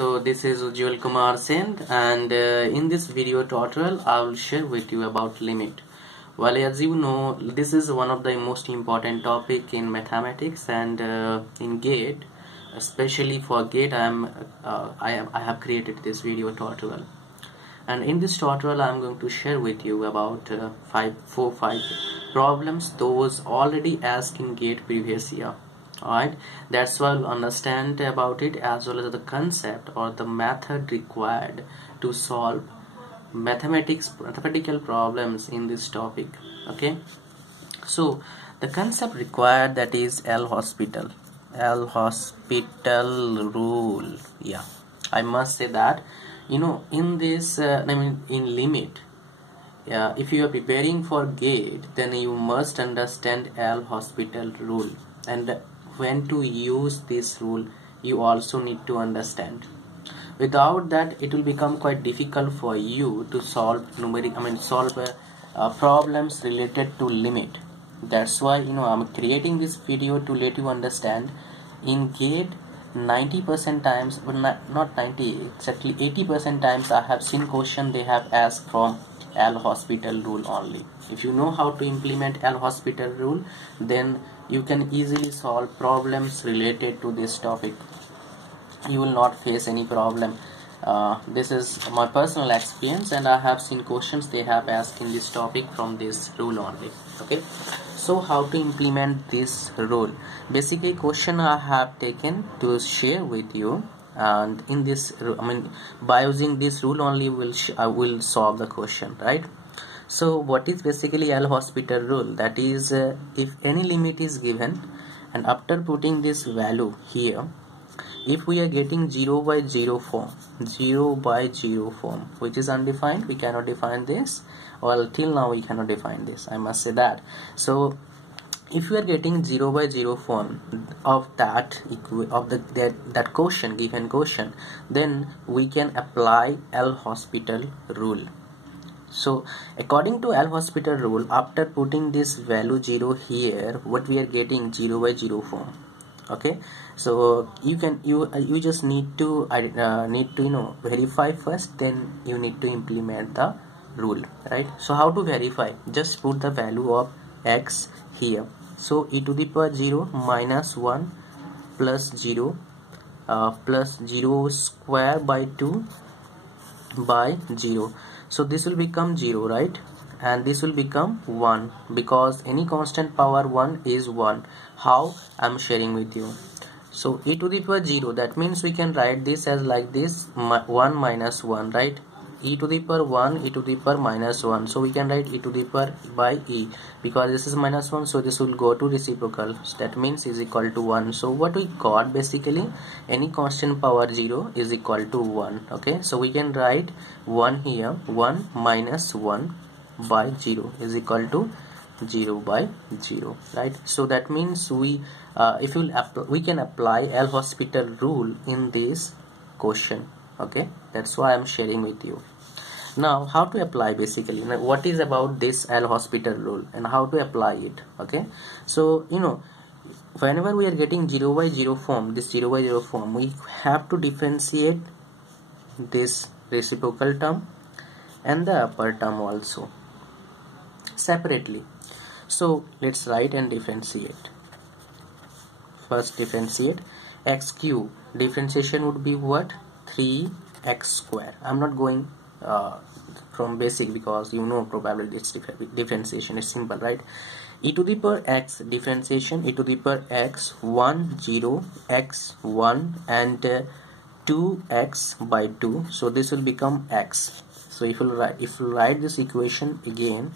So this is Ujjwal Kumar Sen, and in this video tutorial I will share with you about limit. Well, as you know, this is one of the most important topic in mathematics and in GATE, especially for GATE. I have created this video tutorial, and in this tutorial I am going to share with you about five problems those already asked in GATE previous year. Alright, that's why we'll understand about it as well as the concept or the method required to solve mathematical problems in this topic. Okay, so the concept required, that is L'Hospital rule. Yeah, I must say that, in this in limit, if you are preparing for GATE, then you must understand L'Hospital rule, and when to use this rule you also need to understand. Without that, it will become quite difficult for you to solve problems related to limit. That's why I'm creating this video to let you understand. In GATE, 90% times, but not 90, exactly 80% times I have seen question they have asked from L'Hospital rule only. If you know how to implement L'Hospital rule, then you can easily solve problems related to this topic. You will not face any problem. This is my personal experience, and I have seen questions they have asked in this topic from this rule only. Okay, so how to implement this rule? Basically, question I have taken to share with you, and in this by using this rule only I will solve the question, right? So what is basically L'Hospital rule? That is, if any limit is given and after putting this value here, if we are getting 0 by 0 form, which is undefined, we cannot define this. Well, till now we cannot define this, I must say that. So if we are getting 0 by 0 form of that quotient, given quotient, then we can apply L'Hospital rule. So according to L'Hospital rule, after putting this value 0 here, what we are getting 0 by 0 form. Okay, so you just need to verify first, then you need to implement the rule, right? So how to verify? Just put the value of x here. So e to the power 0 minus 1 plus 0 plus 0 square by 2 by 0. So this will become 0, right? And this will become 1, because any constant power 1 is 1. How? I'm sharing with you. So e to the power 0, that means we can write this as like this, 1 minus 1, right? E to the power 1, e to the power minus 1. So we can write e to the power by e, because this is minus 1, so this will go to reciprocal. So that means is equal to 1. So what we got, basically any constant power 0 is equal to 1. Okay, so we can write 1 here, 1 minus 1 by 0 is equal to 0 by 0, right? So that means we can apply L'Hospital rule in this question. Okay, that's why I'm sharing with you. Now how to apply, basically what is about this L'Hospital rule and how to apply it. Okay, so whenever we are getting 0 by 0 form, this 0 by 0 form, we have to differentiate this reciprocal term and the upper term also separately. So let's write and differentiate. First differentiate x cube. Differentiation would be what? 3x square. I'm not going from basic, because probably this differentiation is simple, right? E to the power x differentiation, e to the power x 1 0 x 1 and 2x by 2. So this will become x. So if you write this equation again,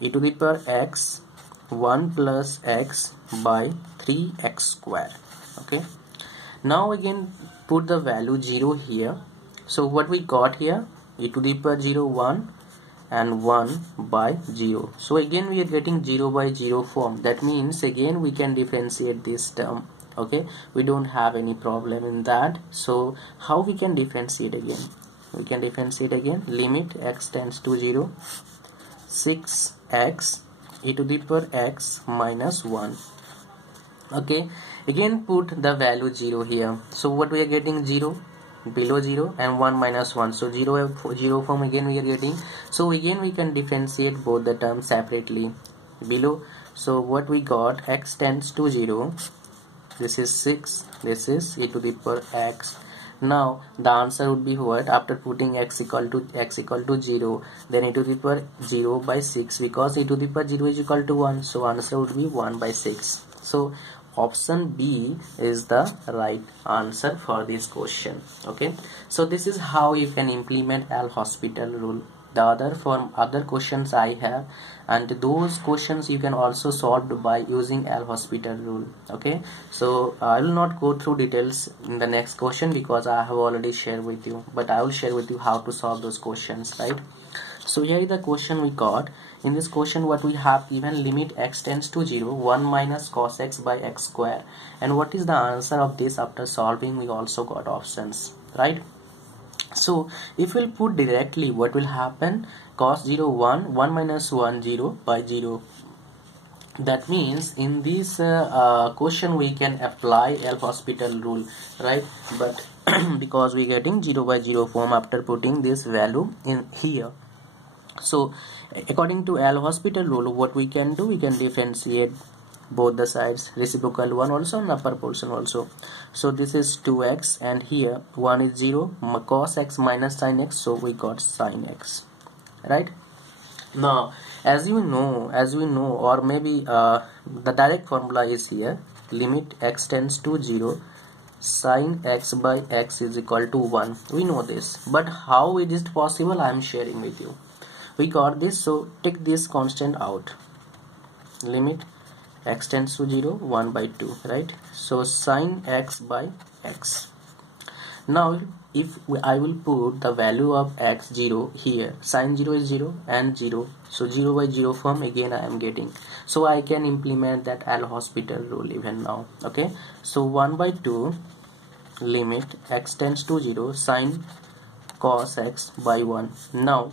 e to the power x 1 plus x by 3x square. Okay, now again put the value 0 here. So what we got here, e to the power 0 1 and 1 by 0. So again we are getting 0 by 0 form. That means again we can differentiate this term. Okay, we don't have any problem in that. So how we can differentiate again? We can differentiate again. Limit x tends to 0, 6x e to the power x minus 1. Okay, again put the value 0 here. So what we are getting 0, below 0 and 1 minus 1, so 0 form again we are getting. So again we can differentiate both the terms separately below. So what we got, x tends to 0, this is 6, this is e to the power x. Now the answer would be what, after putting x equal to 0, then e to the power 0 by 6, because e to the power 0 is equal to 1, so answer would be 1 by 6. So option B is the right answer for this question. Okay, so this is how you can implement L'Hospital rule. The other questions I have, and those questions you can also solve by using L'Hospital rule. Okay, so I will not go through details in the next question because I have already shared with you, but I will share with you how to solve those questions, right? So here is the question we got. In this question what we have given, limit x tends to 0, 1 minus cos x by x square, and what is the answer of this? After solving we also got options, right? So if we'll put directly, what will happen, cos 0 1, 1 minus 1 0 by 0. That means in this question we can apply L'Hospital rule, right? But because we getting 0 by 0 form after putting this value in here. So according to L'Hospital rule, what we can do, we can differentiate both the sides, reciprocal one also and upper portion also. So this is 2x, and here 1 is 0, cos x minus sin x, so we got sin x, right? Now as we know, or maybe the direct formula is here, limit x tends to 0, sin x by x is equal to 1. We know this, but how it is possible, I am sharing with you. We got this, so take this constant out, limit x tends to 0, 1 by 2, right? So sin x by x. Now if I will put the value of x 0 here, sin 0 is 0 and 0, so 0 by 0 form again I am getting, so I can implement that L'Hospital rule even now. Okay, so 1 by 2 limit x tends to 0, sin cos x by 1. Now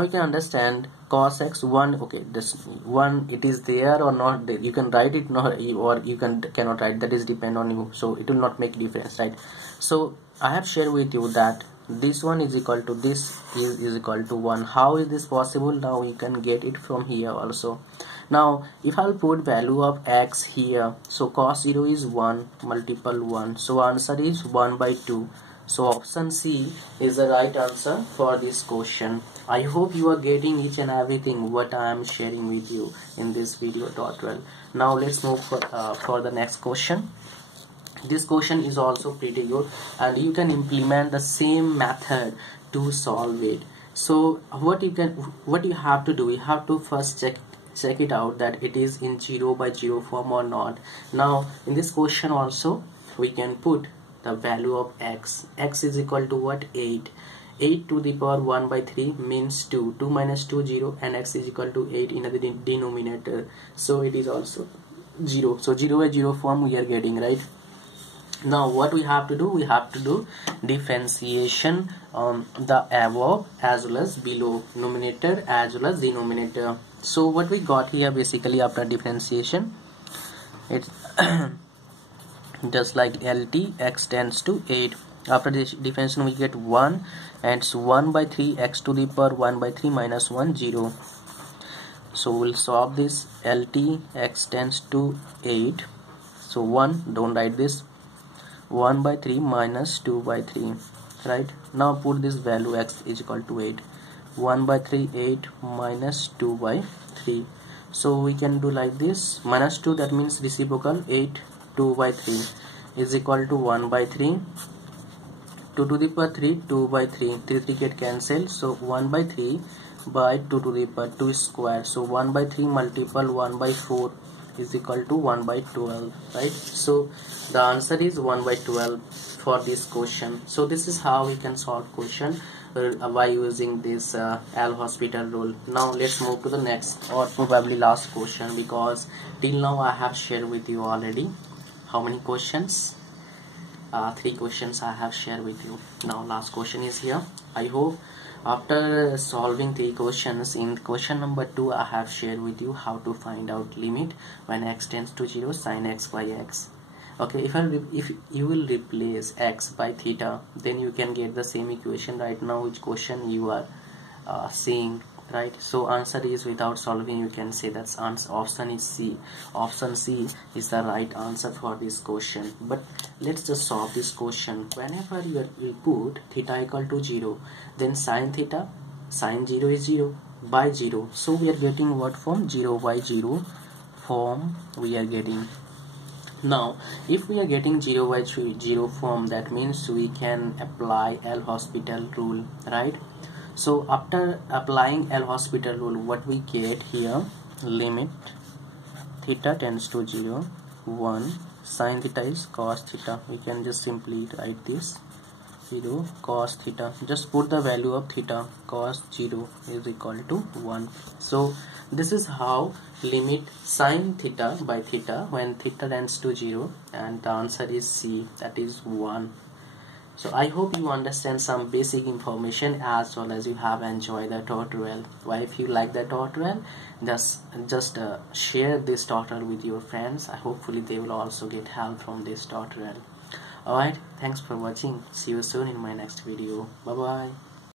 we can understand cos x 1. Okay, this 1, it is there or not there, you can write it, not, or you cannot write, that is depend on you, so it will not make difference, right? So I have shared with you that this one is equal to this is equal to 1. How is this possible? Now you can get it from here also. Now if I'll put value of x here, so cos 0 is 1 multiple 1, so answer is 1 by 2. So option C is the right answer for this question. I hope you are getting each and everything what I am sharing with you in this video tutorial. Now let's move for the next question. This question is also pretty good, and you can implement the same method to solve it. So what you have to do, you have to first check it out that it is in 0 by 0 form or not. Now in this question also we can put the value of x is equal to what, 8 to the power 1 by 3 means 2 minus 2 0, and x is equal to 8 in the denominator, so it is also 0. So 0 by 0 form we are getting, right? Now what we have to do, we have to do differentiation the above as well as below, numerator as well as denominator. So what we got here, basically after differentiation, it's just like LT, x tends to 8. After this differentiation we get 1, and it's 1 by 3 x to the power 1 by 3 minus 1 0. So we'll solve this. LT x tends to 8, so 1, don't write this, 1 by 3 minus 2 by 3, right? Now put this value x is equal to 8, 1 by 3 8 minus 2 by 3. So we can do like this, minus 2, that means reciprocal, 8 2 by 3 is equal to 1 by 3, 2 to the power 3, 2 by 3, 3 get cancelled, so 1 by 3 by 2 to the power 2 square, so 1 by 3 multiple 1 by 4 is equal to 1 by 12, right? So the answer is 1 by 12 for this question. So this is how we can solve question by using this L'Hospital rule. Now let's move to the next, or probably last question, because till now I have shared with you already how many questions, 3 questions I have shared with you. Now last question is here. I hope after solving 3 questions, in question number 2 I have shared with you how to find out limit when x tends to 0 sin x by x. Okay, if you will replace x by theta, then you can get the same equation right now which question you are seeing, right? So answer is, without solving, you can say that's answer. Option is C. Option C is the right answer for this question. But let's just solve this question. Whenever you put theta equal to 0, then sine theta, sine 0 is 0 by 0. So we are getting what form? 0 by 0 form we are getting. Now if we are getting 0 by 0 form, that means we can apply L'Hospital rule, right? So after applying L'Hospital rule, what we get here, limit theta tends to 0, 1 sin theta is cos theta. We can just simply write this 0 cos theta. Just put the value of theta. Cos 0 is equal to 1. So this is how limit sin theta by theta when theta tends to 0, and the answer is C, that is 1. So I hope you understand some basic information as well as you have enjoyed the tutorial. Well, if you like the tutorial, just share this tutorial with your friends. Hopefully they will also get help from this tutorial. Alright, thanks for watching. See you soon in my next video. Bye bye.